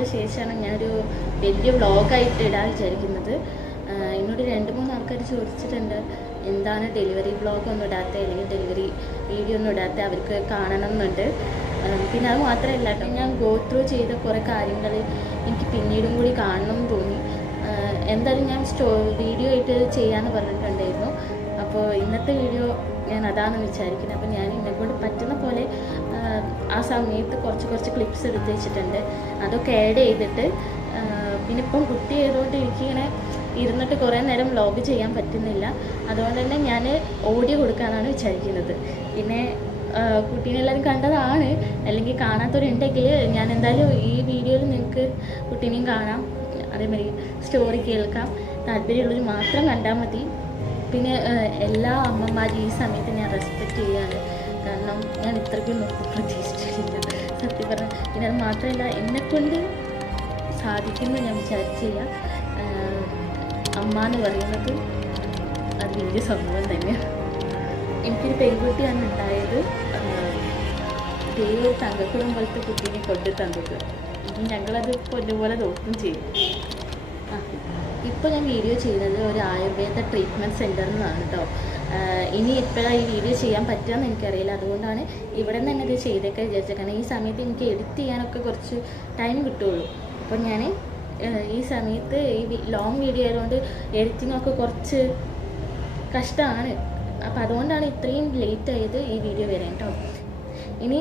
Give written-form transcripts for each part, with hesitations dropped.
നാൾ ശേഷമാണ് ഞാനൊരു വലിയ വ്ളോഗായിട്ട് ഇടാൻ വിചാരിക്കുന്നത്. എന്നോട് 2-3 ആൾക്കാർ ചോദിച്ചിട്ടുണ്ട് എന്താണ് ഡെലിവറി വ്ളോഗൊന്നും ഇടാത്ത, അല്ലെങ്കിൽ ഡെലിവറി വീഡിയോ ഒന്നും ഇടാത്ത, അവർക്ക് കാണണം എന്നുണ്ട്. പിന്നെ അത് മാത്രമല്ല കേട്ടോ, ഞാൻ ഗോ ത്രൂ ചെയ്ത കുറേ കാര്യങ്ങൾ എനിക്ക് പിന്നീടും കൂടി കാണണം എന്ന് തോന്നി. എന്തായാലും ഞാൻ വീഡിയോ ആയിട്ട് ചെയ്യാമെന്ന് പറഞ്ഞിട്ടുണ്ടായിരുന്നു. അപ്പോൾ ഇന്നത്തെ വീഡിയോ ഞാൻ അതാണെന്ന് വിചാരിക്കുന്നത്. അപ്പോൾ ഞാൻ എന്നെക്കൊണ്ട് പറ്റുന്ന പോലെ ആ സമയത്ത് കുറച്ച് ക്ലിപ്സ് എടുത്ത് വെച്ചിട്ടുണ്ട്. അതൊക്കെ ആഡ് ചെയ്തിട്ട് പിന്നെ ഇപ്പം കുട്ടി ആയതുകൊണ്ട് എനിക്കിങ്ങനെ ഇരുന്നിട്ട് കുറേ നേരം വ്ളോഗ് ചെയ്യാൻ പറ്റുന്നില്ല. അതുകൊണ്ട് തന്നെ ഞാൻ ഓഡിയോ കൊടുക്കാനാണ് വിചാരിക്കുന്നത്. പിന്നെ കുട്ടീനെല്ലാവരും കണ്ടതാണ്, അല്ലെങ്കിൽ കാണാത്തവരുണ്ടെങ്കിൽ ഞാൻ എന്തായാലും ഈ വീഡിയോയിൽ നിങ്ങൾക്ക് കുട്ടീനെയും കാണാം, അതേമാതിരി സ്റ്റോറി കേൾക്കാം. താല്പര്യമുള്ളവർ മാത്രം കണ്ടാൽ മതി. പിന്നെ എല്ലാ അമ്മമാരും ഈ സമയത്ത് ഞാൻ റെസ്പെക്റ്റ് ചെയ്യുകയാണ്. കാരണം ഞാൻ ഇത്രയ്ക്കൊന്നും പ്രതീക്ഷിച്ചിട്ടില്ല സത്യം പറഞ്ഞാൽ. പിന്നെ അത് മാത്രമല്ല, എന്നെക്കൊണ്ട് സാധിക്കുമെന്ന് ഞാൻ വിചാരിച്ചില്ല. അമ്മ എന്ന് പറയുന്നത് അത് വലിയ സംഭവം തന്നെയാണ്. എനിക്കൊരു പെൺകുട്ടിയാണ് ഉണ്ടായത്. ദൈവം ഒരു തങ്കക്കുളം പോലത്തെ കുട്ടീനെ കൊണ്ട് തന്നത്. ഞങ്ങളത് പൊന്നുപോലെ നോക്കും ചെയ്യും. ഇപ്പോൾ ഞാൻ വീഡിയോ ചെയ്യുന്നത് ഒരു ആയുർവേദ ട്രീറ്റ്മെൻറ്റ് സെൻറ്ററിൽ നിന്നാണ് കേട്ടോ. ഇനി ഇപ്പോഴാണ് ഈ വീഡിയോ ചെയ്യാൻ പറ്റുകയെന്ന് എനിക്കറിയില്ല. അതുകൊണ്ടാണ് ഇവിടെ നിന്ന് തന്നെ ഇത് ചെയ്തേക്കാൻ വിചാരിച്ചത്. കാരണം ഈ സമയത്ത് എനിക്ക് എഡിറ്റ് ചെയ്യാനൊക്കെ കുറച്ച് ടൈം കിട്ടുള്ളൂ. അപ്പോൾ ഞാൻ ഈ സമയത്ത് ഈ ലോങ് വീഡിയോ ആയതുകൊണ്ട് എഡിറ്റിങ്ങൊക്കെ കുറച്ച് കഷ്ടമാണ്. അപ്പോൾ അതുകൊണ്ടാണ് ഇത്രയും ലേറ്റ് ആയത് ഈ വീഡിയോ വരാൻ കേട്ടോ. ഇനി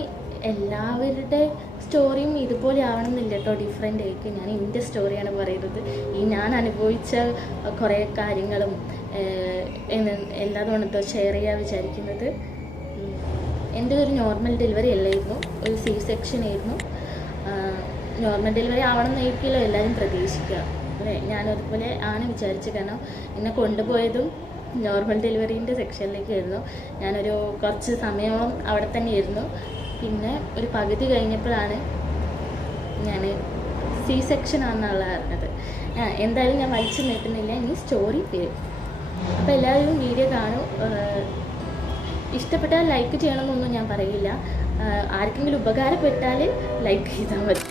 എല്ലാവരുടെ സ്റ്റോറിയും ഇതുപോലെ ആവണമെന്നില്ല കേട്ടോ, ഡിഫറെൻ്റ് ആയിരിക്കും. ഞാൻ എൻ്റെ സ്റ്റോറിയാണ് പറയുന്നത്. ഈ ഞാൻ അനുഭവിച്ച കുറേ കാര്യങ്ങളും എല്ലാതും കേട്ടോ ഷെയർ ചെയ്യാൻ വിചാരിക്കുന്നത്. എൻ്റെ ഒരു നോർമൽ ഡെലിവറി അല്ലായിരുന്നു, ഒരു സി സെക്ഷൻ ആയിരുന്നു. നോർമൽ ഡെലിവറി ആവണമെന്നായിരിക്കുമല്ലോ എല്ലാവരും പ്രതീക്ഷിക്കുക അല്ലേ? ഞാനതുപോലെ ആണ് വിചാരിച്ചത്. കാരണം എന്നെ കൊണ്ടുപോയതും നോർമൽ ഡെലിവറീൻ്റെ സെക്ഷനിലേക്കായിരുന്നു. ഞാനൊരു കുറച്ച് സമയം അവിടെ തന്നെ ആയിരുന്നു. പിന്നെ ഒരു പകുതി കഴിഞ്ഞപ്പോഴാണ് ഞാൻ സി സെക്ഷൻ ആണെന്നുള്ള അറിഞ്ഞത്. എന്തായാലും ഞാൻ വലിച്ചു നീട്ടുന്നില്ല, ഇനി സ്റ്റോറി വരും. അപ്പോൾ എല്ലാവരും വീഡിയോ കാണും. ഇഷ്ടപ്പെട്ടാൽ ലൈക്ക് ചെയ്യണമെന്നൊന്നും ഞാൻ പറയില്ല. ആർക്കെങ്കിലും ഉപകാരപ്പെട്ടാൽ ലൈക്ക് ചെയ്താൽ മതി.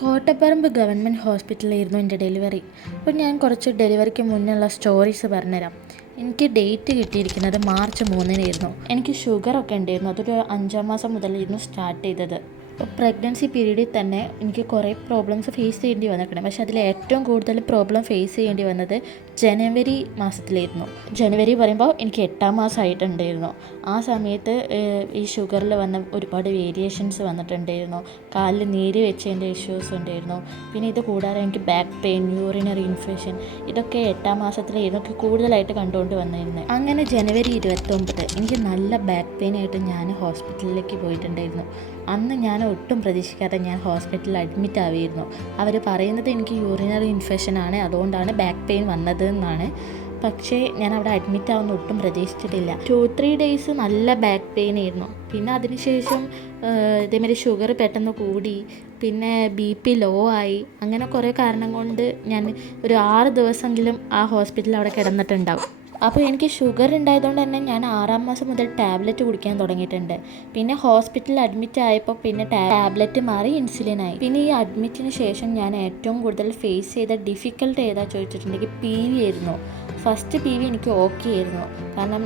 കോട്ടപ്പറമ്പ് ഗവൺമെൻറ് ഹോസ്പിറ്റലിലായിരുന്നു എൻ്റെ ഡെലിവറി. അപ്പോൾ ഞാൻ കുറച്ച് ഡെലിവറിക്ക് മുന്നുള്ള സ്റ്റോറീസ് പറഞ്ഞുതരാം. എനിക്ക് ഡേറ്റ് കിട്ടിയിരിക്കുന്നത് മാർച്ച് 3-നായിരുന്നു. എനിക്ക് ഷുഗറൊക്കെ ഉണ്ടായിരുന്നു. അതൊരു 5-ാം മാസം മുതലായിരുന്നു സ്റ്റാർട്ട് ചെയ്തത്. അപ്പോൾ പ്രഗ്നൻസി പീരീഡിൽ തന്നെ എനിക്ക് കുറേ പ്രോബ്ലംസ് ഫേസ് ചെയ്യേണ്ടി വന്നിട്ടുണ്ട്. പക്ഷേ അതിൽ ഏറ്റവും കൂടുതൽ പ്രോബ്ലം ഫേസ് ചെയ്യേണ്ടി വന്നത് ജനുവരി മാസത്തിലായിരുന്നു. ജനുവരി പറയുമ്പോൾ എനിക്ക് 8-ാം മാസമായിട്ടുണ്ടായിരുന്നു. ആ സമയത്ത് ഈ ഷുഗറിൽ വന്ന ഒരുപാട് വേരിയേഷൻസ് വന്നിട്ടുണ്ടായിരുന്നു. കാലിൽ നീര് വെച്ചതിൻ്റെ ഇഷ്യൂസ് ഉണ്ടായിരുന്നു. പിന്നെ ഇത് കൂടാതെ എനിക്ക് ബാക്ക് പെയിൻ, യൂറിനറി ഇൻഫെക്ഷൻ, ഇതൊക്കെ 8-ാം മാസത്തിലായിരുന്നു എനിക്ക് കൂടുതലായിട്ട് കണ്ടുകൊണ്ട് വന്നിരുന്നത്. അങ്ങനെ ജനുവരി 29 എനിക്ക് നല്ല ബാക്ക് പെയിനായിട്ട് ഞാൻ ഹോസ്പിറ്റലിലേക്ക് പോയിട്ടുണ്ടായിരുന്നു. അന്ന് ഞാൻ ഒട്ടും പ്രതീക്ഷിക്കാതെ ഞാൻ ഹോസ്പിറ്റലിൽ അഡ്മിറ്റ് ആവുമായിരുന്നു. അവർ പറയുന്നത് എനിക്ക് യൂറിനറി ഇൻഫെക്ഷനാണ്, അതുകൊണ്ടാണ് ബാക്ക് പെയിൻ വന്നത് എന്നാണ്. പക്ഷേ ഞാൻ അവിടെ അഡ്മിറ്റ് ആവുന്ന ഒട്ടും പ്രതീക്ഷിച്ചിട്ടില്ല. 2-3 ഡേയ്സ് നല്ല ബാക്ക് പെയിൻ ആയിരുന്നു. പിന്നെ അതിനുശേഷം ഇതേമാതിരി ഷുഗർ പെട്ടെന്ന് കൂടി, പിന്നെ BP ലോ ആയി. അങ്ങനെ കുറേ കാരണം കൊണ്ട് ഞാൻ ഒരു 6 ദിവസമെങ്കിലും ആ ഹോസ്പിറ്റലിൽ അവിടെ കിടന്നിട്ടുണ്ടാവും. അപ്പോൾ എനിക്ക് ഷുഗർ ഉണ്ടായതുകൊണ്ട് തന്നെ ഞാൻ 6-ാം മാസം മുതൽ ടാബ്ലറ്റ് കുടിക്കാൻ തുടങ്ങിയിട്ടുണ്ട്. പിന്നെ ഹോസ്പിറ്റലിൽ അഡ്മിറ്റ് ആയപ്പോൾ പിന്നെ ടാബ്ലറ്റ് മാറി ഇൻസുലിനായി. പിന്നെ ഈ അഡ്മിറ്റിന് ശേഷം ഞാൻ ഏറ്റവും കൂടുതൽ ഫേസ് ചെയ്ത ഡിഫിക്കൽട്ട് ഏതാ ചോദിച്ചിട്ടുണ്ടെങ്കിൽ PV ആയിരുന്നു. ഫസ്റ്റ് PV എനിക്ക് ഓക്കെ ആയിരുന്നു, കാരണം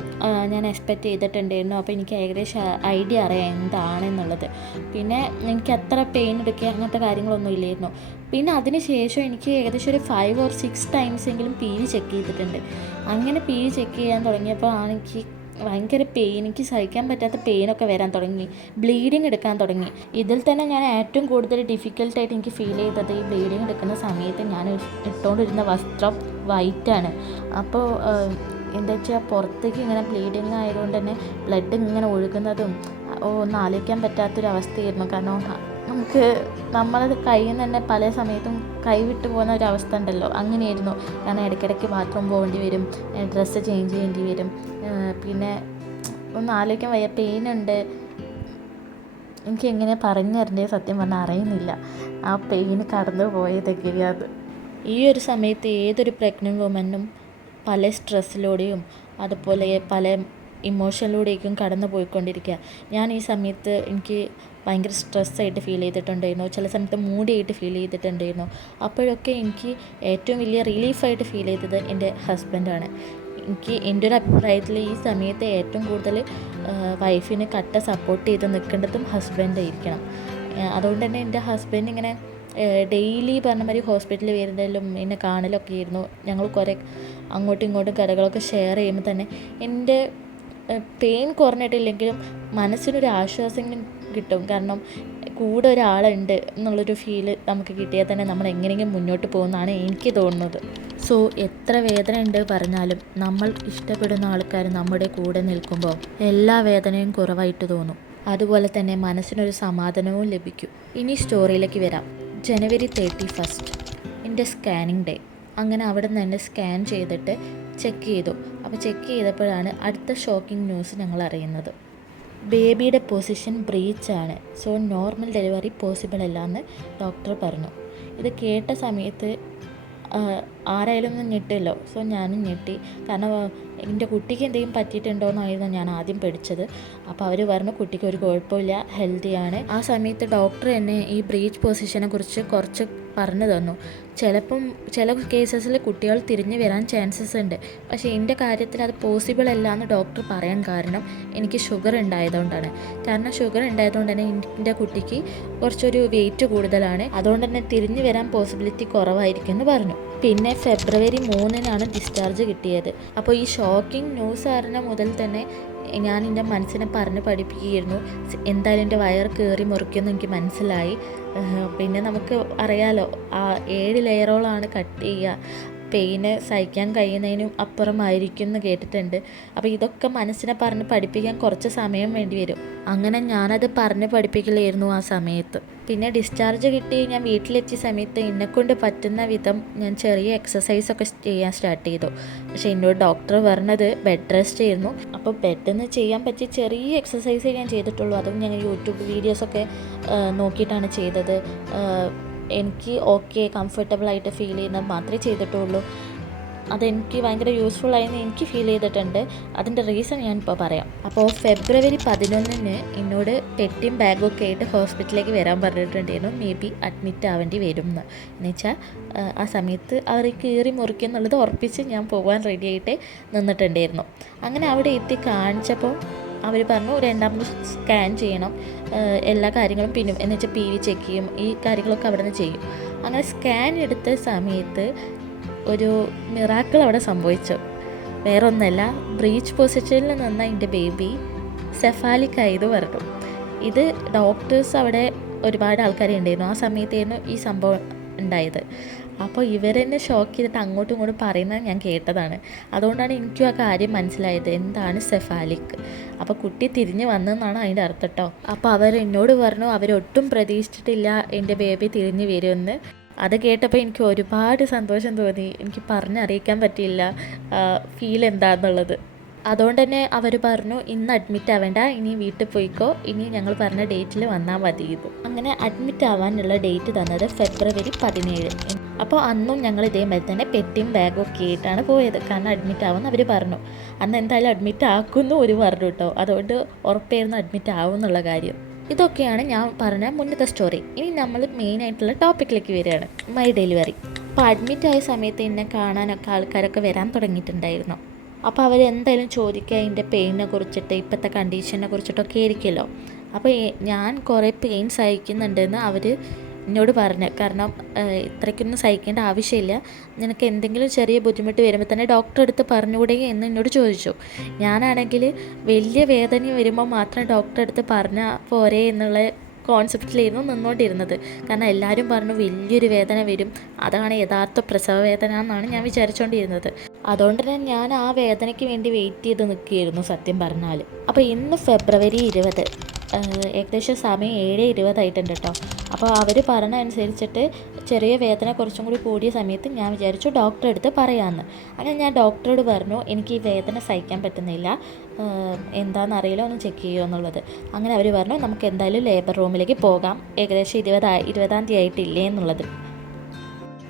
ഞാൻ എക്സ്പെക്റ്റ് ചെയ്തിട്ടുണ്ടായിരുന്നു. അപ്പോൾ എനിക്ക് ഏകദേശം ഐഡിയ അറിയാം എന്താണെന്നുള്ളത്. പിന്നെ എനിക്ക് അത്ര പെയിൻ എടുക്കുക അങ്ങനത്തെ കാര്യങ്ങളൊന്നും ഇല്ലായിരുന്നു. പിന്നെ അതിന് ശേഷം എനിക്ക് ഏകദേശം ഒരു 5 or 6 ടൈംസ് എങ്കിലും PV ചെക്ക് ചെയ്തിട്ടുണ്ട്. അങ്ങനെ PV ചെക്ക് ചെയ്യാൻ തുടങ്ങിയപ്പോൾ എനിക്ക് ഭയങ്കര പെയിൻ, എനിക്ക് സഹിക്കാൻ പറ്റാത്ത പെയിനൊക്കെ വരാൻ തുടങ്ങി, ബ്ലീഡിങ് എടുക്കാൻ തുടങ്ങി. ഇതിൽ തന്നെ ഞാൻ ഏറ്റവും കൂടുതൽ ഡിഫിക്കൽട്ടായിട്ട് എനിക്ക് ഫീൽ ചെയ്തത് ഈ ബ്ലീഡിങ് എടുക്കുന്ന സമയത്ത് ഞാൻ ഇട്ടുകൊണ്ടിരുന്ന വസ്ത്രം വൈറ്റാണ്. അപ്പോൾ എന്താ വെച്ചാൽ പുറത്തേക്ക് ഇങ്ങനെ ബ്ലീഡിങ് ആയതുകൊണ്ട് തന്നെ ബ്ലഡ് ഇങ്ങനെ ഒഴുകുന്നതും ഒന്നും ആലോചിക്കാൻ പറ്റാത്തൊരവസ്ഥയായിരുന്നു. കാരണം നമുക്ക് നമ്മളത് കയ്യിൽ നിന്ന് തന്നെ പല സമയത്തും കൈവിട്ട് പോകുന്ന ഒരവസ്ഥ ഉണ്ടല്ലോ, അങ്ങനെയായിരുന്നു. കാരണം ഇടയ്ക്കിടയ്ക്ക് ബാത്റൂം പോകേണ്ടി വരും, ഡ്രസ്സ് ചേഞ്ച് ചെയ്യേണ്ടി വരും. പിന്നെ ഒന്നും ആലോചിക്കാൻ വയ്യ, പെയിനുണ്ട്. എനിക്ക് എങ്ങനെ പറഞ്ഞു തരേണ്ടത് സത്യം പറഞ്ഞാൽ അറിയുന്നില്ല. ആ പെയിന് കടന്നു പോയതെങ്ങനെയാണ്. ഈ ഒരു സമയത്ത് ഏതൊരു പ്രഗ്നൻ്റ് വുമനും പല സ്ട്രെസ്സിലൂടെയും അതുപോലെ പല ഇമോഷനിലൂടെയൊക്കെയും കടന്നു പോയിക്കൊണ്ടിരിക്കുക. ഞാൻ ഈ സമയത്ത് എനിക്ക് ഭയങ്കര സ്ട്രെസ്സായിട്ട് ഫീൽ ചെയ്തിട്ടുണ്ടായിരുന്നു, ചില സമയത്ത് മൂഡിയായിട്ട് ഫീൽ ചെയ്തിട്ടുണ്ടായിരുന്നു. അപ്പോഴൊക്കെ എനിക്ക് ഏറ്റവും വലിയ റിലീഫായിട്ട് ഫീൽ ചെയ്തത് എൻ്റെ ഹസ്ബൻഡാണ്. എൻ്റെ ഒരു അഭിപ്രായത്തിൽ ഈ സമയത്ത് ഏറ്റവും കൂടുതൽ വൈഫിന് കട്ട സപ്പോർട്ട് ചെയ്ത് നിൽക്കേണ്ടതും ഹസ്ബൻഡായിരിക്കണം. അതുകൊണ്ട് തന്നെ എൻ്റെ ഹസ്ബൻഡ് ഇങ്ങനെ ഡെയിലി പറഞ്ഞ മാതിരി ഹോസ്പിറ്റലിൽ വരുന്നതിലും എന്നെ കാണലൊക്കെ ആയിരുന്നു. ഞങ്ങൾ കുറേ അങ്ങോട്ടും ഇങ്ങോട്ടും കഥകളൊക്കെ ഷെയർ ചെയ്യുമ്പോൾ തന്നെ എൻ്റെ പെയിൻ കുറഞ്ഞിട്ടില്ലെങ്കിലും മനസ്സിനൊരു ആശ്വാസം കിട്ടും. കാരണം കൂടെ ഒരാളുണ്ട് എന്നുള്ളൊരു ഫീല് നമുക്ക് കിട്ടിയാൽ തന്നെ നമ്മൾ എങ്ങനെയെങ്കിലും മുന്നോട്ട് പോകുമെന്നാണ് എനിക്ക് തോന്നുന്നത്. സോ എത്ര വേദന ഉണ്ട് പറഞ്ഞാലും നമ്മൾ ഇഷ്ടപ്പെടുന്ന ആൾക്കാർ നമ്മുടെ കൂടെ നിൽക്കുമ്പോൾ എല്ലാ വേദനയും കുറവായിട്ട് തോന്നും. അതുപോലെ തന്നെ മനസ്സിനൊരു സമാധാനവും ലഭിക്കും. ഇനി സ്റ്റോറിയിലേക്ക് വരാം. ജനുവരി 31 എൻ്റെ സ്കാനിങ് ഡേ. അങ്ങനെ അവിടെ നിന്ന് തന്നെ സ്കാൻ ചെയ്തിട്ട് ചെക്ക് ചെയ്തു. അപ്പോൾ ചെക്ക് ചെയ്തപ്പോഴാണ് അടുത്ത ഷോക്കിംഗ് ന്യൂസ് ഞങ്ങൾ അറിയുന്നത്. ബേബിയുടെ പൊസിഷൻ ബ്രീച്ചാണ്. സോ നോർമൽ ഡെലിവറി പോസിബിൾ അല്ല എന്ന് ഡോക്ടർ പറഞ്ഞു. ഇത് കേട്ട സമയത്ത് ആരായാലും ഒന്നും ഞെട്ടില്ലോ. സോ ഞാനും ഞെട്ടി. കാരണം എൻ്റെ കുട്ടിക്ക് എന്തെങ്കിലും പറ്റിയിട്ടുണ്ടോയെന്നായിരുന്നു ഞാൻ ആദ്യം പേടിച്ചത്. അപ്പോൾ അവർ പറഞ്ഞു കുട്ടിക്ക് ഒരു കുഴപ്പമില്ല, ഹെൽത്തിയാണ്. ആ സമയത്ത് ഡോക്ടർ എന്നെ ഈ ബ്രീച്ച് പൊസിഷനെ കുറിച്ച് കുറച്ച് പറഞ്ഞു തന്നു. ചില കേസസിൽ കുട്ടികൾ തിരിഞ്ഞു വരാൻ ചാൻസസ് ഉണ്ട്. പക്ഷേ എൻ്റെ കാര്യത്തിൽ അത് പോസിബിൾ അല്ല എന്ന് ഡോക്ടർ പറയാൻ കാരണം എനിക്ക് ഷുഗർ ഉണ്ടായതുകൊണ്ടാണ്. കാരണം ഷുഗർ ഉണ്ടായതുകൊണ്ട് തന്നെ എൻ്റെ കുട്ടിക്ക് കുറച്ചൊരു വെയിറ്റ് കൂടുതലാണ്. അതുകൊണ്ട് തന്നെ തിരിഞ്ഞു വരാൻ പോസിബിലിറ്റി കുറവായിരിക്കും എന്ന് പറഞ്ഞു. പിന്നെ ഫെബ്രുവരി 3 ഡിസ്ചാർജ് കിട്ടിയത്. അപ്പോൾ ഈ ഷോക്കിംഗ് ന്യൂസ് അറിഞ്ഞ മുതൽ തന്നെ ഞാൻ എൻ്റെ മനസ്സിനെ പറഞ്ഞ് പഠിപ്പിക്കുകയായിരുന്നു. എന്തായാലും എൻ്റെ വയർ കയറി മുറിക്കുമെന്ന് എനിക്ക് മനസ്സിലായി. പിന്നെ നമുക്ക് അറിയാലോ, ആ 7 ലെയറോളാണ് കട്ട് ചെയ്യുക. പെയിന് സഹിക്കാൻ കഴിയുന്നതിനും അപ്പുറമായിരിക്കും എന്ന് കേട്ടിട്ടുണ്ട്. അപ്പോൾ ഇതൊക്കെ മനസ്സിനെ പറഞ്ഞ് പഠിപ്പിക്കാൻ കുറച്ച് സമയം വേണ്ടി വരും. അങ്ങനെ ഞാനത് പറഞ്ഞ് പഠിപ്പിക്കലായിരുന്നു ആ സമയത്ത്. പിന്നെ ഡിസ്ചാർജ് കിട്ടി ഞാൻ വീട്ടിലെത്തിയ സമയത്ത് എന്നെക്കൊണ്ട് പറ്റുന്ന വിധം ഞാൻ ചെറിയ എക്സസൈസൊക്കെ ചെയ്യാൻ സ്റ്റാർട്ട് ചെയ്തു. പക്ഷേ എന്നോട് ഡോക്ടർ പറഞ്ഞത് ബെഡ് റെസ്റ്റ് ആയിരുന്നു. അപ്പോൾ ബെഡിന്ന് ചെയ്യാൻ പറ്റിയ ചെറിയ എക്സസൈസേ ഞാൻ ചെയ്തിട്ടുള്ളൂ. അതും ഞാൻ യൂട്യൂബ് വീഡിയോസൊക്കെ നോക്കിയിട്ടാണ് ചെയ്തത്. എനിക്ക് കംഫർട്ടബിളായിട്ട് ഫീൽ ചെയ്യുന്നത് മാത്രമേ ചെയ്തിട്ടുള്ളൂ. അതെനിക്ക് ഭയങ്കര യൂസ്ഫുള്ളായെന്ന് എനിക്ക് ഫീൽ ചെയ്തിട്ടുണ്ട്. അതിൻ്റെ റീസൺ ഞാനിപ്പോൾ പറയാം. അപ്പോൾ ഫെബ്രുവരി 11 എന്നോട് പെട്ടിയും ബാഗൊക്കെ ആയിട്ട് ഹോസ്പിറ്റലിലേക്ക് വരാൻ പറഞ്ഞിട്ടുണ്ടായിരുന്നു. മേ ബി അഡ്മിറ്റ് ആവേണ്ടി വരും എന്ന് വെച്ചാൽ ആ സമയത്ത് അവർ കീറി മുറിക്കുന്നുള്ളത് ഉറപ്പിച്ച് ഞാൻ പോകാൻ റെഡിയായിട്ട് നിന്നിട്ടുണ്ടായിരുന്നു. അങ്ങനെ അവിടെ എത്തി കാണിച്ചപ്പോൾ അവർ പറഞ്ഞു 2ാമത് സ്കാൻ ചെയ്യണം, എല്ലാ കാര്യങ്ങളും പിന്നും എന്ന് വെച്ചാൽ PV ചെക്ക് ചെയ്യും, ഈ കാര്യങ്ങളൊക്കെ അവിടെ നിന്ന് ചെയ്യും. അങ്ങനെ സ്കാൻ എടുത്ത സമയത്ത് ഒരു മിറാക്കിൾ അവിടെ സംഭവിച്ചു. വേറെ ഒന്നല്ല, ബ്രീച്ച് പൊസിഷനിൽ നിന്ന എൻ്റെ ബേബി സെഫാലിക് ആയത് പറഞ്ഞു. ഇത് ഡോക്ടേഴ്സ് അവിടെ ഒരുപാട് ആൾക്കാരെ ഉണ്ടായിരുന്നു. ആ സമയത്തായിരുന്നു ഈ സംഭവം ഉണ്ടായത്. അപ്പോൾ ഇവരെന്നെ ഷോക്ക് ചെയ്തിട്ട് അങ്ങോട്ടും ഇങ്ങോട്ടും പറയുന്നത് ഞാൻ കേട്ടതാണ്. അതുകൊണ്ടാണ് എനിക്കും ആ കാര്യം മനസ്സിലായത്, എന്താണ് സെഫാലിക്. അപ്പോൾ കുട്ടി തിരിഞ്ഞ് വന്നെന്നാണ് അതിൻ്റെ അർത്ഥം കേട്ടോ. അപ്പോൾ അവരെന്നോട് പറഞ്ഞു അവരൊട്ടും പ്രതീക്ഷിച്ചിട്ടില്ല എൻ്റെ ബേബി തിരിഞ്ഞ് വരുമെന്ന്. അത് കേട്ടപ്പോൾ എനിക്ക് ഒരുപാട് സന്തോഷം തോന്നി. എനിക്ക് പറഞ്ഞറിയിക്കാൻ പറ്റിയില്ല ഫീൽ എന്താണെന്നുള്ളത്. അതുകൊണ്ട് തന്നെ അവർ പറഞ്ഞു ഇന്ന് അഡ്മിറ്റ് ആവേണ്ട, ഇനി വീട്ടിൽ പോയിക്കോ, ഇനി ഞങ്ങൾ പറഞ്ഞ ഡേറ്റിൽ വന്നാൽ മതി. ഇത് അങ്ങനെ അഡ്മിറ്റ് ആവാനുള്ള ഡേറ്റ് തന്നത് ഫെബ്രുവരി 17. അപ്പോൾ അന്നും ഞങ്ങൾ ഇതേമാതിരി തന്നെ പെട്ടിയും ബാഗും ഒക്കെ ആയിട്ടാണ് പോയത്. കാരണം അഡ്മിറ്റ് ആവുമെന്ന് അവർ പറഞ്ഞു. അന്ന് എന്തായാലും അഡ്മിറ്റ് ആക്കുമെന്ന് ഒരു പറഞ്ഞു കേട്ടോ. അതുകൊണ്ട് ഉറപ്പായിരുന്നു അഡ്മിറ്റ് ആവും എന്നുള്ള കാര്യം. ഇതൊക്കെയാണ് ഞാൻ പറഞ്ഞ മുന്നത്തെ സ്റ്റോറി. ഇനി നമ്മൾ മെയിനായിട്ടുള്ള ടോപ്പിക്കിലേക്ക് വരികയാണ്, മൈ ഡെലിവറി. അപ്പോൾ അഡ്മിറ്റ് ആയ സമയത്ത് എന്നെ കാണാനൊക്കെ ആൾക്കാരൊക്കെ വരാൻ തുടങ്ങിയിട്ടുണ്ടായിരുന്നു. അപ്പോൾ അവരെന്തായാലും ചോദിക്കുക അതിൻ്റെ പെയിനെ കുറിച്ചിട്ട്, ഇപ്പോഴത്തെ കണ്ടീഷനെ കുറിച്ചിട്ടൊക്കെ ആയിരിക്കുമല്ലോ. അപ്പോൾ ഞാൻ കുറേ പെയിൻ സഹിക്കുന്നുണ്ടെന്ന് അവർ എന്നോട് പറഞ്ഞു. കാരണം ഇത്രയ്ക്കൊന്നും സഹിക്കേണ്ട ആവശ്യമില്ല, നിനക്ക് എന്തെങ്കിലും ചെറിയ ബുദ്ധിമുട്ട് വരുമ്പോൾ തന്നെ ഡോക്ടറെ അടുത്ത് പറഞ്ഞുകൂടെ എന്ന് എന്നോട് ചോദിച്ചു. ഞാനാണെങ്കിൽ വലിയ വേദന വരുമ്പോൾ മാത്രം ഡോക്ടറെ അടുത്ത് പറഞ്ഞാൽ പോരെ എന്നുള്ള കോൺസെപ്റ്റിലായിരുന്നു നിന്നുകൊണ്ടിരുന്നത്. കാരണം എല്ലാവരും പറഞ്ഞു വലിയൊരു വേദന വരും, അതാണ് യഥാർത്ഥ പ്രസവ വേദന എന്നാണ് ഞാൻ വിചാരിച്ചുകൊണ്ടിരുന്നത്. അതുകൊണ്ട് തന്നെ ഞാൻ ആ വേദനയ്ക്ക് വേണ്ടി വെയിറ്റ് ചെയ്ത് നിൽക്കുകയായിരുന്നു സത്യം പറഞ്ഞാൽ. അപ്പോൾ ഇന്ന് ഫെബ്രുവരി 20, ഏകദേശം സമയം 7:20 ആയിട്ടുണ്ട് കേട്ടോ. അപ്പോൾ അവർ പറഞ്ഞ അനുസരിച്ചിട്ട് ചെറിയ വേദന കുറച്ചും കൂടി കൂടിയ സമയത്ത് ഞാൻ വിചാരിച്ചു ഡോക്ടറെ അടുത്ത് പറയാമെന്ന്. അങ്ങനെ ഞാൻ ഡോക്ടറോട് പറഞ്ഞു എനിക്ക് ഈ വേദന സഹിക്കാൻ പറ്റുന്നില്ല, എന്താണെന്നറിയില്ല, ഒന്ന് ചെക്ക് ചെയ്യുമോ എന്നുള്ളത്. അങ്ങനെ അവർ പറഞ്ഞു നമുക്ക് എന്തായാലും ലേബർ റൂമിലേക്ക് പോകാം, ഏകദേശം 20-ആം തീയതി ആയിട്ടില്ലേ എന്നുള്ളത്.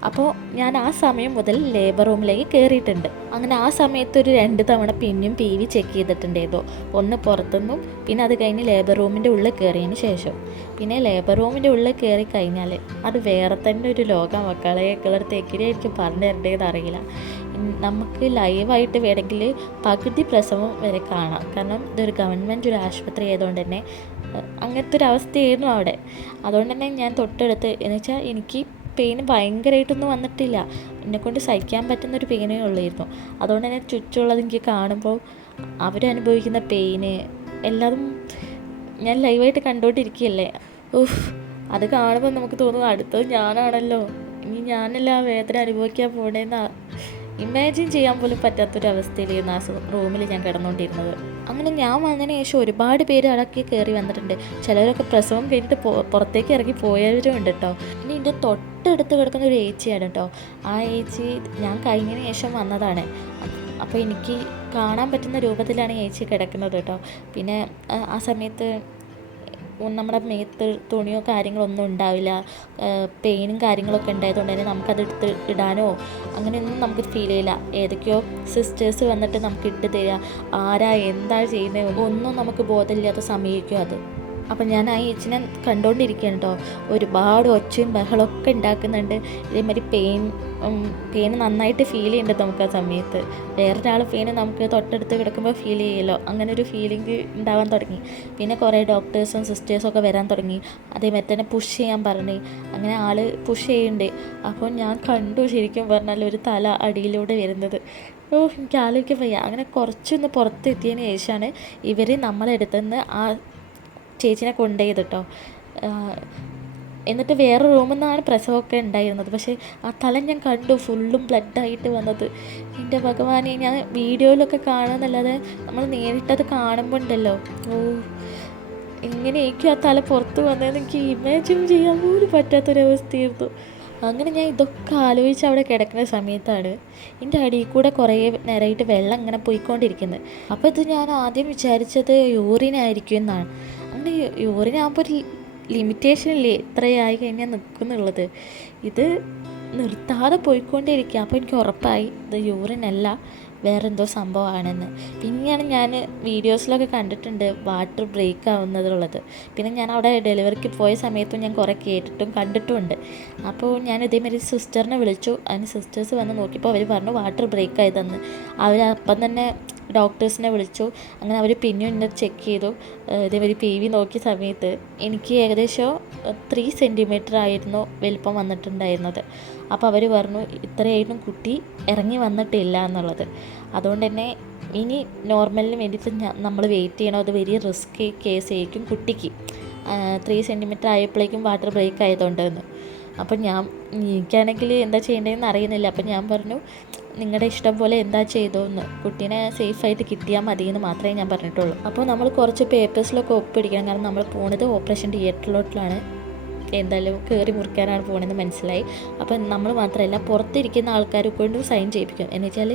അപ്പോൾ ഞാൻ ആ സമയം മുതൽ ലേബർ റൂമിലേക്ക് കയറിയിട്ടുണ്ട്. അങ്ങനെ ആ സമയത്ത് ഒരു 2 തവണ പിന്നെയും PV ചെക്ക് ചെയ്തിട്ടുണ്ടായിരുന്നു. ഒന്ന് പുറത്തുനിന്നും പിന്നെ അത് കഴിഞ്ഞ് ലേബർ റൂമിൻ്റെ ഉള്ളിൽ കയറിയതിന് ശേഷം. പിന്നെ ലേബർ റൂമിൻ്റെ ഉള്ളിൽ കയറി കഴിഞ്ഞാൽ അത് വേറെ തന്നെ ഒരു ലോകം മക്കളെ. എങ്ങനെയാണ് എനിക്ക് പറഞ്ഞു തരേണ്ടതെന്ന് അറിയില്ല. നമുക്ക് ലൈവായിട്ട് വേണമെങ്കിൽ പകുതി പ്രസവം വരെ കാണാം. കാരണം ഇതൊരു ഗവൺമെൻറ് ഒരു ആശുപത്രി ആയതുകൊണ്ട് തന്നെ അങ്ങനത്തെ ഒരു അവസ്ഥയായിരുന്നു അവിടെ. അതുകൊണ്ട് തന്നെ ഞാൻ തൊട്ടടുത്ത് എന്ന് വെച്ചാൽ എനിക്ക് പെയിന് ഭയങ്കരമായിട്ടൊന്നും വന്നിട്ടില്ല. എന്നെക്കൊണ്ട് സഹിക്കാൻ പറ്റുന്നൊരു പെയിനേ ഉള്ളായിരുന്നു. അതുകൊണ്ട് തന്നെ ചുറ്റുമുള്ളത് എനിക്ക് കാണുമ്പോൾ അവരനുഭവിക്കുന്ന പെയിന് എല്ലാതും ഞാൻ ലൈവായിട്ട് കണ്ടുകൊണ്ടിരിക്കുകയല്ലേ. അത് കാണുമ്പോൾ നമുക്ക് തോന്നും അടുത്തത് ഞാനാണല്ലോ, ഇനി ഞാനല്ല ആ വേദന അനുഭവിക്കാൻ പോകണേന്ന് ഇമാജിൻ ചെയ്യാൻ പോലും പറ്റാത്തൊരവസ്ഥയിലായിരുന്നു ആ റൂമിൽ ഞാൻ കിടന്നുകൊണ്ടിരുന്നത്. അങ്ങനെ ഞാൻ വന്നതിന് ശേഷം ഒരുപാട് പേര് അടക്കി കയറി വന്നിട്ടുണ്ട്. ചിലരൊക്കെ പ്രസവം കഴിഞ്ഞിട്ട് പുറത്തേക്ക് ഇറങ്ങി പോയവരും ഉണ്ട് കേട്ടോ. ഇനി ഇതിൻ്റെ തൊട്ടടുത്ത് കിടക്കുന്ന ഒരു ഏച്ചിയാണ് കേട്ടോ. ആ ഏച്ചി ഞാൻ കഴിഞ്ഞതിന് ശേഷം വന്നതാണ്. അപ്പോൾ എനിക്ക് കാണാൻ പറ്റുന്ന രൂപത്തിലാണ് ഏച്ചി കിടക്കുന്നത് കേട്ടോ. പിന്നെ ആ സമയത്ത് നമ്മുടെ മേത്ത് തുണിയോ കാര്യങ്ങളൊന്നും ഉണ്ടാവില്ല. പെയിനും കാര്യങ്ങളൊക്കെ ഉണ്ടായതുകൊണ്ട് തന്നെ നമുക്കതെടുത്ത് ഇടാനോ അങ്ങനെയൊന്നും നമുക്ക് ഫീൽ ചെയ്യില്ല. ഏതൊക്കെയോ സിസ്റ്റേഴ്സ് വന്നിട്ട് നമുക്ക് ഇട്ട് തരിക, ആരാ എന്താ ചെയ്യുന്നത് ഒന്നും നമുക്ക് ബോധമില്ലാത്ത സമയമായിരിക്കും അത്. അപ്പം ഞാൻ ആ ഏച്ചിനെ കണ്ടുകൊണ്ടിരിക്കുകയാണ് കേട്ടോ. ഒരുപാട് ഒച്ചയും ബഹളമൊക്കെ ഉണ്ടാക്കുന്നുണ്ട്. ഇതേമാതിരി പെയിൻ നന്നായിട്ട് ഫീൽ ചെയ്യുന്നുണ്ട് നമുക്ക് ആ സമയത്ത്. വേറൊരാൾ പെയിന് നമുക്ക് തൊട്ടടുത്ത് കിടക്കുമ്പോൾ ഫീൽ ചെയ്യുമല്ലോ, അങ്ങനെ ഒരു ഫീലിംഗ് ഉണ്ടാവാൻ തുടങ്ങി. പിന്നെ കുറേ ഡോക്ടേഴ്സും സിസ്റ്റേഴ്സും ഒക്കെ വരാൻ തുടങ്ങി. അതേമാതിരി തന്നെ പുഷ് ചെയ്യാൻ പറഞ്ഞ് അങ്ങനെ ആൾ പുഷ് ചെയ്യുന്നുണ്ട്. അപ്പോൾ ഞാൻ കണ്ടു ശരിക്കും പറഞ്ഞാൽ ഒരു തല അടിയിലൂടെ വരുന്നത്. എനിക്ക് ആലോചിക്കാൻ വയ്യ. അങ്ങനെ കുറച്ചൊന്ന് പുറത്തെത്തിയതിന് ശേഷമാണ് ഇവർ നമ്മളെടുത്തുനിന്ന് ആ ചേച്ചിനെ കൊണ്ടുപോയത് കേട്ടോ. എന്നിട്ട് വേറെ റൂമിൽ നിന്നാണ് പ്രസവമൊക്കെ ഉണ്ടായിരുന്നത്. പക്ഷേ ആ തല ഞാൻ കണ്ടു ഫുള്ളും ബ്ലഡായിട്ട് വന്നത്. എൻ്റെ ഭഗവാനെ, ഞാൻ വീഡിയോയിലൊക്കെ കാണുന്നല്ലാതെ നമ്മൾ നേരിട്ടത് കാണുമ്പോൾ ഉണ്ടല്ലോ, എങ്ങനെയൊക്കെ ആ തല പുറത്ത് വന്നതെന്ന് എനിക്ക് ഇമാജിൻ ചെയ്യാൻ പോലും പറ്റാത്തൊരവസ്ഥയായിരുന്നു. അങ്ങനെ ഞാൻ ഇതൊക്കെ ആലോചിച്ച് അവിടെ കിടക്കുന്ന സമയത്താണ് എൻ്റെ അടിയിൽ കൂടെ കുറേ നേരമായിട്ട് വെള്ളം ഇങ്ങനെ പോയിക്കൊണ്ടിരിക്കുന്നത്. അപ്പോൾ ഇത് ഞാൻ ആദ്യം വിചാരിച്ചത് യൂറിനായിരിക്കും എന്നാണ്. അങ്ങനെ യൂറിനാകുമ്പോൾ ഒരു ലിമിറ്റേഷനില്ലേ, എത്രയായി കഴിഞ്ഞാൽ നിൽക്കുന്നുള്ളത്. ഇത് നിർത്താതെ പോയിക്കൊണ്ടിരിക്കുക. അപ്പോൾ എനിക്ക് ഉറപ്പായി ഇത് യൂറിനല്ല, വേറെന്തോ സംഭവമാണെന്ന്. പിന്നെയാണ് ഞാൻ വീഡിയോസിലൊക്കെ കണ്ടിട്ടുണ്ട് വാട്ടർ ബ്രേക്ക് ആവുന്നതുള്ളത്. പിന്നെ ഞാൻ അവിടെ ഡെലിവറിക്ക് പോയ സമയത്തും ഞാൻ കുറേ കേട്ടിട്ടും കണ്ടിട്ടുമുണ്ട്. അപ്പോൾ ഞാൻ ഇതേമാതിരി സിസ്റ്ററിനെ വിളിച്ചു. അതിന് സിസ്റ്റേഴ്സ് വന്ന് നോക്കിയപ്പോൾ അവർ പറഞ്ഞു വാട്ടർ ബ്രേക്ക് ആയതെന്ന്. അവർ തന്നെ ഡോക്ടേഴ്സിനെ വിളിച്ചു. അങ്ങനെ അവർ പിന്നെ എന്നെ ചെക്ക് ചെയ്തു. ഇതേമാതിരി PV നോക്കിയ സമയത്ത് എനിക്ക് ഏകദേശം 3 സെൻറ്റിമീറ്റർ ആയിരുന്നു വലിപ്പം വന്നിട്ടുണ്ടായിരുന്നത്. അപ്പോൾ അവർ പറഞ്ഞു ഇത്രയായിട്ടും കുട്ടി ഇറങ്ങി വന്നിട്ടില്ല എന്നുള്ളത്. അതുകൊണ്ട് തന്നെ ഇനി നോർമലിന് വേണ്ടിയിട്ട് നമ്മൾ വെയിറ്റ് ചെയ്യണം. അത് വലിയ റിസ്ക് കേസ് ആയിരിക്കും കുട്ടിക്ക്. 3 സെൻറ്റിമീറ്റർ ആയപ്പോഴേക്കും വാട്ടർ ബ്രേക്ക് ആയതുകൊണ്ടെന്ന്. അപ്പം എനിക്കാണെങ്കിൽ എന്താ ചെയ്യേണ്ടതെന്ന് അറിയുന്നില്ല. അപ്പം ഞാൻ പറഞ്ഞു നിങ്ങളുടെ ഇഷ്ടം പോലെ എന്താ ചെയ്തോന്ന്, കുട്ടീനെ സേഫായിട്ട് കിട്ടിയാൽ മതി എന്ന് മാത്രമേ ഞാൻ പറഞ്ഞിട്ടുള്ളൂ. അപ്പോൾ നമ്മൾ കുറച്ച് പേപ്പേഴ്സിലൊക്കെ ഒപ്പിടിക്കണം. കാരണം നമ്മൾ പോണത് ഓപ്പറേഷൻ തിയേറ്ററിലോട്ടിലാണ്. എന്തായാലും കയറി മുറിക്കാനാണ് പോകണമെന്ന് മനസ്സിലായി. അപ്പം നമ്മൾ മാത്രമല്ല പുറത്തിരിക്കുന്ന ആൾക്കാരെ കൊണ്ട് സൈൻ ചെയ്യിപ്പിക്കും. എന്ന് വെച്ചാൽ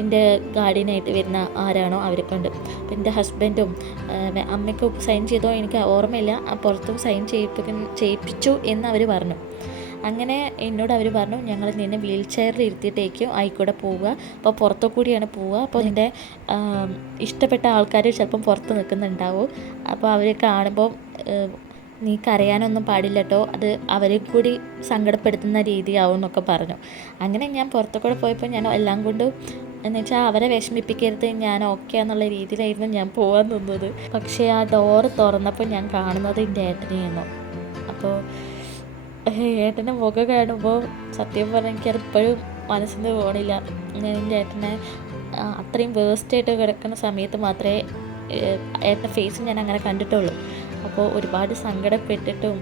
എൻ്റെ ഗാർഡിയനായിട്ട് വരുന്ന ആരാണോ അവരെ കൊണ്ട്. അപ്പം എൻ്റെ ഹസ്ബൻഡും അമ്മയ്ക്കും സൈൻ ചെയ്തോ എനിക്ക് ഓർമ്മയില്ല. പുറത്തും സൈൻ ചെയ്യിപ്പിച്ചു എന്ന് അവർ പറഞ്ഞു. അങ്ങനെ എന്നോട് അവർ പറഞ്ഞു ഞങ്ങൾ നിന്നെ വീൽ ചെയറിൽ ഇരുത്തിയിട്ടേക്കും ആയിക്കൂടെ പോവുക. അപ്പോൾ പുറത്തു കൂടിയാണ് പോവുക. അപ്പോൾ നിൻ്റെ ഇഷ്ടപ്പെട്ട ആൾക്കാർ ചിലപ്പം പുറത്ത് നിൽക്കുന്നുണ്ടാവും. അപ്പോൾ അവർ കാണുമ്പോൾ നീ കരയാനൊന്നും പാടില്ല കേട്ടോ, അത് അവരെ കൂടി സങ്കടപ്പെടുത്തുന്ന രീതിയാവും എന്നൊക്കെ പറഞ്ഞു. അങ്ങനെ ഞാൻ പുറത്തു കൂടെ പോയപ്പോൾ ഞാൻ എല്ലാം കൊണ്ടും എന്ന് വെച്ചാൽ അവരെ വിഷമിപ്പിക്കരുത്, ഞാൻ ഓക്കെ എന്നുള്ള രീതിയിലായിരുന്നു ഞാൻ പോകാൻ നിന്നത്. പക്ഷേ ആ ഡോറ് തുറന്നപ്പോൾ ഞാൻ കാണുന്നത് എൻ്റെ ഏട്ടനെയായിരുന്നു. അപ്പോൾ ഏട്ടൻ്റെ മുഖം കാണുമ്പോൾ സത്യം പറഞ്ഞാൽ എനിക്കതിപ്പോഴും മനസ്സിൽ നിന്ന് പോകണില്ല. എൻ്റെ ഏട്ടനെ അത്രയും വേസ്റ്റായിട്ട് കിടക്കുന്ന സമയത്ത് മാത്രമേ ഏട്ടൻ്റെ ഫേസ് ഞാൻ അങ്ങനെ കണ്ടിട്ടുള്ളൂ. അപ്പോൾ ഒരുപാട് സങ്കടപ്പെട്ടിട്ടും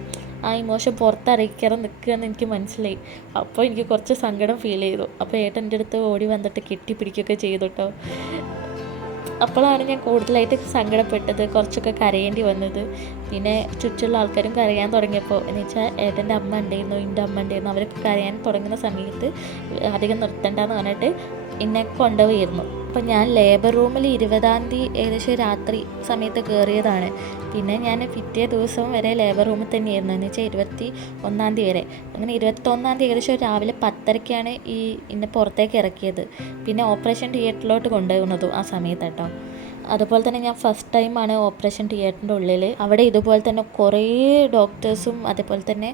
ആ ഇമോഷൻ പുറത്തറിയിക്കാതെ നിൽക്കുകയെന്ന് എനിക്ക് മനസ്സിലായി. അപ്പോൾ എനിക്ക് കുറച്ച് സങ്കടം ഫീൽ ചെയ്തു. അപ്പോൾ ഏട്ടൻ എൻ്റെ അടുത്ത് ഓടി വന്നിട്ട് കെട്ടിപ്പിടിക്കുകയൊക്കെ ചെയ്തു കേട്ടോ. അപ്പോഴാണ് ഞാൻ കൂടുതലായിട്ട് സങ്കടപ്പെട്ടത്, കുറച്ചൊക്കെ കരയേണ്ടി വന്നത്. പിന്നെ ചുറ്റുള്ള ആൾക്കാരും കരയാൻ തുടങ്ങിയപ്പോൾ എന്ന് വെച്ചാൽ ഏട്ടൻ്റെ അമ്മ ഉണ്ടായിരുന്നു, എൻ്റെ അമ്മ ഉണ്ടായിരുന്നു, അവരൊക്കെ കരയാൻ തുടങ്ങുന്ന സമയത്ത് അധികം നിർത്തണ്ടെന്ന് പറഞ്ഞിട്ട് എന്നെ കൊണ്ടുപോയിരുന്നു. അപ്പോൾ ഞാൻ ലേബർ റൂമിൽ 20-ാം തീയതി ഏകദേശം രാത്രി സമയത്ത് കയറിയതാണ്. പിന്നെ ഞാൻ പിറ്റേ ദിവസം വരെ ലേബർ റൂമിൽ തന്നെയായിരുന്നു, എന്ന് വെച്ചാൽ 21-ാം തീയതി വരെ. അങ്ങനെ 21-ാം തീയതി ഏകദേശം രാവിലെ 10:30-ക്കാണ് എന്നെ പുറത്തേക്ക് ഇറക്കിയത്. പിന്നെ ഓപ്പറേഷൻ തിയേറ്ററിലോട്ട് കൊണ്ടുപോകുന്നതും ആ സമയത്ത് കേട്ടോ. അതുപോലെ തന്നെ ഞാൻ ഫസ്റ്റ് ടൈമാണ് ഓപ്പറേഷൻ തിയേറ്ററിൻ്റെ ഉള്ളിൽ. അവിടെ ഇതുപോലെ തന്നെ കുറേ ഡോക്ടേഴ്സും അതേപോലെ തന്നെ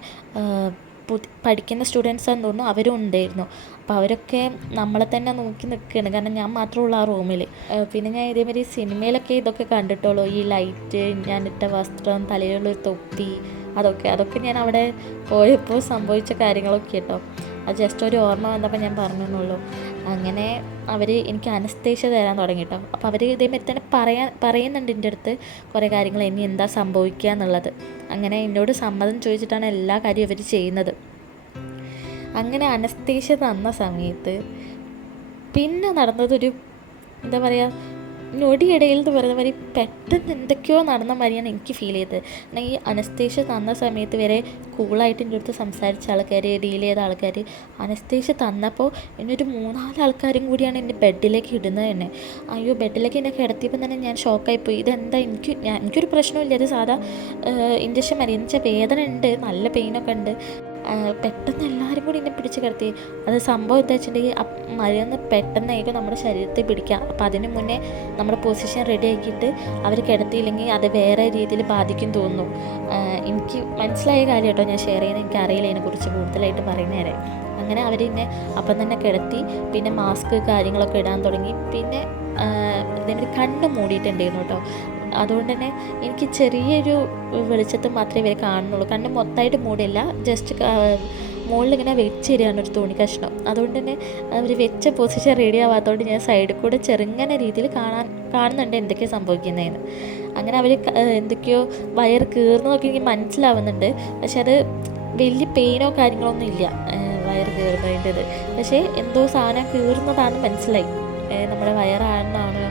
പഠിക്കുന്ന സ്റ്റുഡൻസാന്ന് തോന്നുന്നു അവരും ഉണ്ടായിരുന്നു. അപ്പോൾ അവരൊക്കെ നമ്മളെ തന്നെ നോക്കി നിൽക്കുകയാണ്, കാരണം ഞാൻ മാത്രമുള്ള ആ റൂമിൽ. പിന്നെ ഞാൻ ഇതേമാതിരി സിനിമയിലൊക്കെ ഇതൊക്കെ കണ്ടിട്ടുള്ളൂ, ഈ ലൈറ്റ്, ഞാനിട്ട വസ്ത്രം, തലയിലുള്ളൊരു തൊപ്പി, അതൊക്കെ ഞാൻ അവിടെ പോയപ്പോൾ സംഭവിച്ച കാര്യങ്ങളൊക്കെ കേട്ടോ. അത് ജസ്റ്റ് ഒരു ഓർമ്മ വന്നപ്പോൾ ഞാൻ പറഞ്ഞെന്നുള്ളൂ. അങ്ങനെ അവർ എനിക്ക് അനസ്തേഷ്യ തരാൻ തുടങ്ങി കേട്ടോ. അപ്പോൾ അവർ ഇതേമാതിരി തന്നെ പറയുന്നുണ്ട് എൻ്റെ അടുത്ത് കുറേ കാര്യങ്ങൾ, ഇനി എന്താ സംഭവിക്കുക എന്നുള്ളത്. അങ്ങനെ എന്നോട് സമ്മതം ചോദിച്ചിട്ടാണ് എല്ലാ കാര്യവും ഇവർ ചെയ്യുന്നത്. അങ്ങനെ അനസ്തേഷ്യ തന്ന സമയത്ത് പിന്നെ നടന്നതൊരു എന്താ പറയുക, ഞൊടിയിടയിൽ എന്ന് പറയുന്ന മാതിരി പെട്ടെന്ന് എന്തൊക്കെയോ നടന്ന മാതിരിയാണ് എനിക്ക് ഫീൽ ചെയ്തത്. എന്നാൽ ഈ അനസ്തേഷ്യ തന്ന സമയത്ത് വരെ കൂളായിട്ട് എൻ്റെ അടുത്ത് സംസാരിച്ച ആൾക്കാർ, ഡീൽ ചെയ്ത ആൾക്കാർ, അനസ്തേഷ്യ തന്നപ്പോൾ എന്നൊരു 3-4 ആൾക്കാരും കൂടിയാണ് എന്നെ ബെഡിലേക്ക് ഇടുന്നത് തന്നെ. അയ്യോ, ബെഡിലേക്ക് എന്നെ കിടത്തിയപ്പോൾ തന്നെ ഞാൻ ഷോക്കായിപ്പോയി. ഇതെന്താ, എനിക്കൊരു പ്രശ്നമില്ല, അത് സാധാ ഇഞ്ചക്ഷൻ മതി. എന്ന് വെച്ചാൽ വേദന ഉണ്ട്, നല്ല പെയിനൊക്കെ ഉണ്ട്. പെട്ടെന്ന് എല്ലാവരും കൂടി എന്നെ പിടിച്ച് കിടത്തി. അത് സംഭവം എന്താ വെച്ചിട്ടുണ്ടെങ്കിൽ മരുന്ന് പെട്ടെന്നായിരിക്കും നമ്മുടെ ശരീരത്തിൽ പിടിക്കുക. അപ്പോൾ അതിന് മുന്നേ നമ്മുടെ പൊസിഷൻ റെഡി ആക്കിയിട്ട് അവർ കിടത്തിയില്ലെങ്കിൽ അത് വേറെ രീതിയിൽ ബാധിക്കും തോന്നുന്നു. എനിക്ക് മനസ്സിലായ കാര്യം കേട്ടോ ഞാൻ ഷെയർ ചെയ്യുന്നത്, എനിക്കറിയില്ല ഇതിനെക്കുറിച്ച് കൂടുതലായിട്ട് പറയുന്നേരെ. അങ്ങനെ അവരെന്നെ അപ്പം തന്നെ കിടത്തി. പിന്നെ മാസ്ക് കാര്യങ്ങളൊക്കെ ഇടാൻ തുടങ്ങി. പിന്നെ ഇതേമാതിരി കണ്ണ് മൂടിയിട്ടുണ്ടായിരുന്നു കേട്ടോ. അതുകൊണ്ട് തന്നെ എനിക്ക് ചെറിയൊരു വെളിച്ചത്ത് മാത്രമേ ഇവരെ കാണുന്നുള്ളൂ. കണ്ണ് മൊത്തമായിട്ട് മൂടില്ല, ജസ്റ്റ് മുകളിലിങ്ങനെ വെച്ചിരിക്കുകയാണ് ഒരു തുണി കഷ്ണം. അതുകൊണ്ട് തന്നെ അവർ വെച്ച പൊസിഷൻ റെഡി ആവാത്തതുകൊണ്ട് ഞാൻ സൈഡിൽ കൂടെ ചെറുങ്ങനെ രീതിയിൽ കാണുന്നുണ്ട് എന്തൊക്കെയാണ് സംഭവിക്കുന്നതെന്ന്. അങ്ങനെ അവർ എന്തൊക്കെയോ വയർ കീറുന്നതൊക്കെ എനിക്ക് മനസ്സിലാവുന്നുണ്ട്. പക്ഷെ അത് വലിയ പെയിനോ കാര്യങ്ങളൊന്നും ഇല്ല വയർ കീറുന്നതിൻ്റെത്. പക്ഷേ എന്തോ സാധനം കീറുന്നതാണെന്ന് മനസ്സിലായി. നമ്മുടെ വയറാണെന്നാണ്,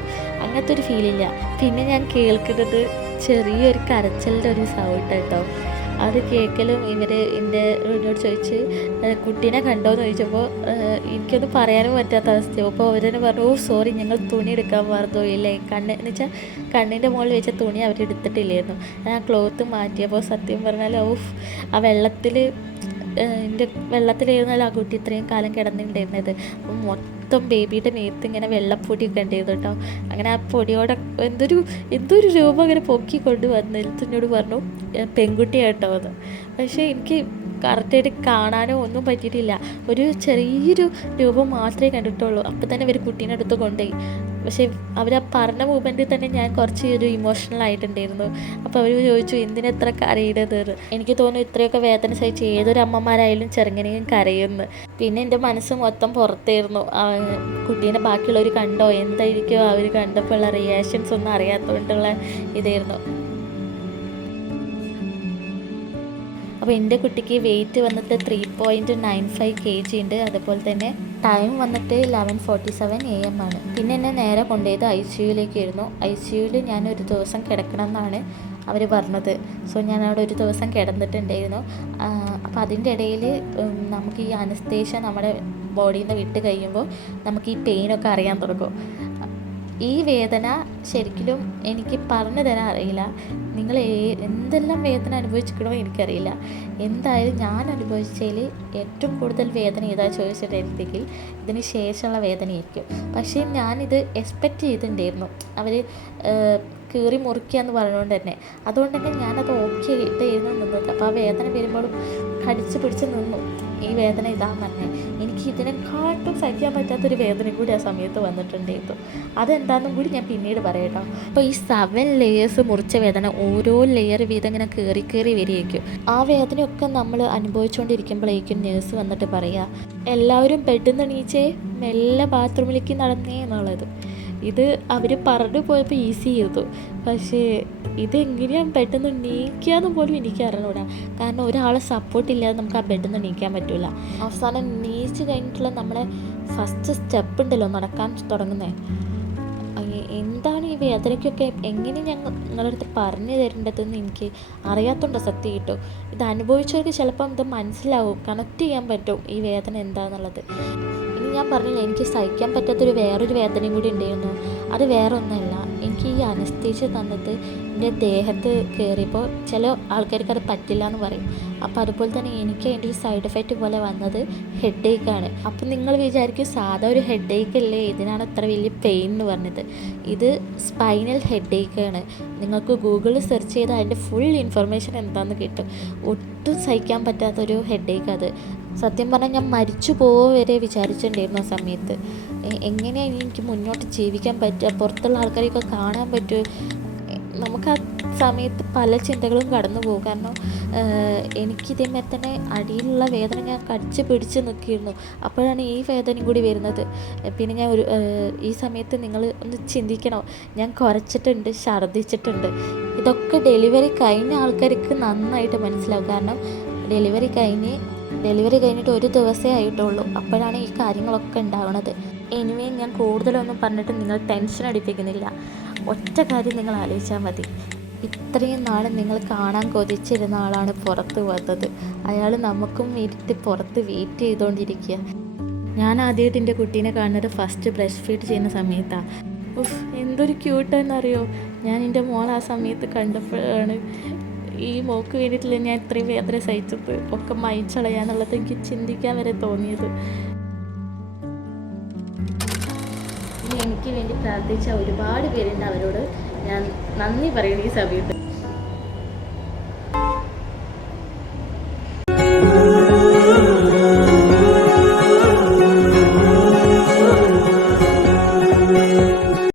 അങ്ങനത്തെ ഒരു ഫീലില്ല. പിന്നെ ഞാൻ കേൾക്കുന്നത് ചെറിയൊരു കരച്ചിലിൻ്റെ ഒരു സൗണ്ട് കേട്ടോ. അത് കേൾക്കലും എന്നോട് ചോദിച്ച് കുട്ടീനെ കണ്ടോയെന്ന് ചോദിച്ചപ്പോൾ എനിക്കൊന്നും പറയാനും പറ്റാത്ത അവസ്ഥയോ. അപ്പോൾ അവരെന്നെ പറഞ്ഞു, ഓ സോറി, ഞങ്ങൾ തുണി എടുക്കാൻ മറന്നോ ഇല്ലേ, എന്ന് വെച്ചാൽ കണ്ണിൻ്റെ മുകളിൽ വെച്ച തുണി അവരെടുത്തിട്ടില്ലായിരുന്നു. ഞാൻ ക്ലോത്ത് മാറ്റിയപ്പോൾ സത്യം പറഞ്ഞാൽ ആ വെള്ളത്തിലായിരുന്നല്ലോ ആ കുട്ടി ഇത്രയും കാലം കിടന്നിട്ടുണ്ടായിരുന്നത്. അപ്പം മൊത്തം ബേബിയുടെ മേത്ത് ഇങ്ങനെ വെള്ളപ്പൊടിയൊക്കെ ഉണ്ടായിരുന്നു കേട്ടോ. അങ്ങനെ ആ പൊടിയോടെ എന്തൊരു രൂപം ഇങ്ങനെ പൊക്കി കൊണ്ട് എന്നോട് പറഞ്ഞു പെൺകുട്ടിയായിട്ടോ അത്. പക്ഷേ എനിക്ക് കറക്റ്റായിട്ട് കാണാനോ ഒന്നും പറ്റിയിട്ടില്ല. ഒരു ചെറിയൊരു രൂപം മാത്രമേ കണ്ടിട്ടുള്ളൂ. അപ്പം തന്നെ ഇവർ കുട്ടീനെ അടുത്ത് കൊണ്ടുപോയി. പക്ഷേ അവർ ആ പറഞ്ഞ മൂമെൻറ്റിൽ തന്നെ ഞാൻ കുറച്ച് ഒരു ഇമോഷണൽ ആയിട്ടുണ്ടായിരുന്നു. അപ്പോൾ അവർ ചോദിച്ചു എന്തിനെത്ര കരയുന്നത്. എനിക്ക് തോന്നുന്നു ഇത്രയൊക്കെ വേദന സഹിച്ച് ഏതൊരു അമ്മമാരായാലും ചെറുങ്ങനെയും കരയുമെന്ന്. പിന്നെ എൻ്റെ മനസ്സ് മൊത്തം പുറത്തായിരുന്നു. കുട്ടീനെ ബാക്കിയുള്ളവർ കണ്ടോ, എന്തായിരിക്കും അവർ കണ്ടപ്പോൾ ഉള്ള റിയാക്ഷൻസ് ഒന്നും അറിയാത്തതുകൊണ്ടുള്ള ഇതായിരുന്നു. അപ്പോൾ എൻ്റെ കുട്ടിക്ക് വെയിറ്റ് വന്നിട്ട് 3.95 kg ഉണ്ട്. അതുപോലെ തന്നെ ടൈം വന്നിട്ട് 11:47 AM ആണ്. പിന്നെ എന്നെ നേരെ കൊണ്ടുപോയത് ICUയിലേക്കായിരുന്നു. ICUയിൽ ഞാനൊരു ദിവസം കിടക്കണം എന്നാണ് അവർ പറഞ്ഞത്. സോ ഞാൻ അവിടെ ഒരു ദിവസം കിടന്നിട്ടുണ്ടായിരുന്നു. അപ്പോൾ അതിൻ്റെ ഇടയിൽ നമുക്ക് ഈ അനസ്തേഷ്യ നമ്മുടെ ബോഡിയിൽ നിന്ന് വിട്ട് കഴിയുമ്പോൾ നമുക്ക് ഈ പെയിനൊക്കെ അറിയാൻ തുടങ്ങും. ഈ വേദന ശരിക്കും എനിക്ക് പറഞ്ഞു തരാൻ അറിയില്ല. നിങ്ങൾ എന്തെല്ലാം വേദന അനുഭവിച്ചിരിക്കണോ എനിക്കറിയില്ല. എന്തായാലും ഞാൻ അനുഭവിച്ചതിൽ ഏറ്റവും കൂടുതൽ വേദന ഏതാ ചോദിച്ചിട്ടുണ്ടെങ്കിൽ ഇതിന് ശേഷമുള്ള വേദനയായിരിക്കും. പക്ഷേ ഞാനിത് എക്സ്പെക്റ്റ് ചെയ്തിട്ടുണ്ടായിരുന്നു, അവർ കീറി മുറിക്കുക എന്ന് പറഞ്ഞുകൊണ്ട് തന്നെ. അതുകൊണ്ട് തന്നെ ഞാനത് ഓക്കെ ഇട്ടായിരുന്നു നിന്നത്. അപ്പോൾ ആ വേദന വരുമ്പോഴും കടിച്ച് പിടിച്ച് നിന്നു. ഈ വേദന ഇതാന്ന് തന്നെ എനിക്ക് ഇതിനെക്കാട്ടും സഹിക്കാൻ പറ്റാത്തൊരു വേദന കൂടി ആ സമയത്ത് വന്നിട്ടുണ്ടായിരുന്നു. അതെന്താണെന്നും കൂടി ഞാൻ പിന്നീട് പറയാട്ടോ. അപ്പോൾ ഈ 7 ലെയേഴ്സ് മുറിച്ച വേദന ഓരോ ലെയർ വീതം ഇങ്ങനെ കയറി വരികയായിരിക്കും. ആ വേദനയൊക്കെ നമ്മൾ അനുഭവിച്ചുകൊണ്ടിരിക്കുമ്പോഴേക്കും നേഴ്സ് വന്നിട്ട് പറയുക, എല്ലാവരും ബെഡിൽ നിന്ന് എണീച്ചേ, മെല്ലെ ബാത്റൂമിലേക്ക് നടന്നേ എന്നുള്ളത്. ഇത് അവർ പറഞ്ഞു പോയപ്പോൾ ഈസി ചെയ്തു. പക്ഷേ ഇതെങ്ങനെയാണ് പെട്ടെന്ന് നീക്കാന്ന് പോലും എനിക്ക് അറിഞ്ഞൂടാ. കാരണം ഒരാളെ സപ്പോർട്ടില്ലാതെ നമുക്ക് ആ ബെഡിൽ നിന്ന് നീക്കാൻ പറ്റില്ല. അവസാനം നീച്ച് കഴിഞ്ഞിട്ടുള്ള നമ്മുടെ ഫസ്റ്റ് സ്റ്റെപ്പ് ഉണ്ടല്ലോ നടക്കാൻ തുടങ്ങുന്നത്, എന്താണ് ഈ വേദനയ്ക്കൊക്കെ എങ്ങനെ നിങ്ങളുടെ അടുത്ത് പറഞ്ഞു തരേണ്ടതെന്ന് എനിക്ക് അറിയാത്തതുകൊണ്ട് സത്യം കിട്ടും. ഇത് അനുഭവിച്ചവർക്ക് ചിലപ്പം ഇത് മനസ്സിലാവും, കണക്ട് ചെയ്യാൻ പറ്റും ഈ വേദന എന്താണെന്നുള്ളത്. ഇനി ഞാൻ പറഞ്ഞില്ല, എനിക്ക് സഹിക്കാൻ പറ്റാത്തൊരു വേറൊരു വേദനയും കൂടി ഉണ്ടായിരുന്നു. അത് വേറെ ഒന്നുമല്ല, എനിക്ക് ഈ അനസ്തീഷ്യ തന്നിട്ട് എൻ്റെ ദേഹത്ത് കയറിയപ്പോൾ ചില ആൾക്കാർക്ക് അത് പറ്റില്ല എന്ന് പറയും. അപ്പോൾ അതുപോലെ തന്നെ എനിക്ക് അതിൻ്റെ ഒരു സൈഡ് എഫക്റ്റ് പോലെ വന്നത് ഹെഡ് ഏക്കാണ്. അപ്പം നിങ്ങൾ വിചാരിക്കും സാധാ ഒരു ഹെഡ് ഏക്ക് അല്ലേ, ഇതിനാണ് അത്ര വലിയ പെയിൻ എന്ന് പറഞ്ഞത്. ഇത് സ്പൈനൽ ഹെഡ് ഏക്കാണ്. നിങ്ങൾക്ക് ഗൂഗിളിൽ സെർച്ച് ചെയ്താൽ അതിൻ്റെ ഫുൾ ഇൻഫർമേഷൻ എന്താണെന്ന് കിട്ടും. ഒട്ടും സഹിക്കാൻ പറ്റാത്തൊരു ഹെഡ് ഏക്ക് അത്. സത്യം പറഞ്ഞാൽ ഞാൻ മരിച്ചു പോവോ വരെ വിചാരിച്ചിട്ടുണ്ടായിരുന്നു ആ സമയത്ത്. എങ്ങനെയാണ് എനിക്ക് മുന്നോട്ട് ജീവിക്കാൻ പറ്റുക, പുറത്തുള്ള ആൾക്കാരെയൊക്കെ കാണാൻ പറ്റുമോ. നമുക്ക് ആ സമയത്ത് പല ചിന്തകളും കടന്നു പോകും. കാരണം എനിക്കിതേമാതിരി തന്നെ അടിയിലുള്ള വേദന ഞാൻ കടിച്ച് പിടിച്ച് നിൽക്കിയിരുന്നു. അപ്പോഴാണ് ഈ വേദനയും കൂടി വരുന്നത്. പിന്നെ ഞാൻ ഈ സമയത്ത് നിങ്ങൾ ഒന്ന് ചിന്തിക്കണം, ഞാൻ കുരച്ചിട്ടുണ്ട്, ഛർദ്ദിച്ചിട്ടുണ്ട്. ഇതൊക്കെ ഡെലിവറി കഴിഞ്ഞ ആൾക്കാർക്ക് നന്നായിട്ട് മനസ്സിലാവും. കാരണം ഡെലിവറി കഴിഞ്ഞിട്ട് ഒരു ദിവസമേ ആയിട്ടുള്ളൂ. അപ്പോഴാണ് ഈ കാര്യങ്ങളൊക്കെ ഉണ്ടാവുന്നത്. എനിവേ ഞാൻ കൂടുതലൊന്നും പറഞ്ഞിട്ട് നിങ്ങൾ ടെൻഷൻ അടിപ്പിക്കുന്നില്ല. ഒറ്റ കാര്യം നിങ്ങൾ ആലോചിച്ചാൽ മതി. ഇത്രയും നാൾ നിങ്ങൾ കാണാൻ കൊതിച്ചിരുന്ന ആളാണ് പുറത്ത് വന്നത്. അയാൾ നമുക്കും വേണ്ടിയിട്ട് പുറത്ത് വെയിറ്റ് ചെയ്തുകൊണ്ടിരിക്കുക. ഞാൻ ആദ്യമായിട്ട് എൻ്റെ കുട്ടീനെ കാണുന്നത് ഫസ്റ്റ് ബ്രസ്റ്റ് ഫീഡ് ചെയ്യുന്ന സമയത്താണ്. എന്തൊരു ക്യൂട്ടാണെന്നറിയോ. ഞാൻ എൻ്റെ മോൾ ആ സമയത്ത് കണ്ടപ്പോഴാണ് ഈ മോക്ക് വേണ്ടിയിട്ടില്ല ഞാൻ ഇത്രയും വേദന സഹിച്ചത്, ഒക്കെ മയിച്ചളയാന്നുള്ളത് എനിക്ക് ചിന്തിക്കാൻ വരെ തോന്നിയത്. എനിക്ക് വേണ്ടി പ്രാർത്ഥിച്ച ഒരുപാട് പേരുണ്ട്, അവരോട് ഞാൻ നന്ദി പറയുന്നു ഈ സമയത്ത്.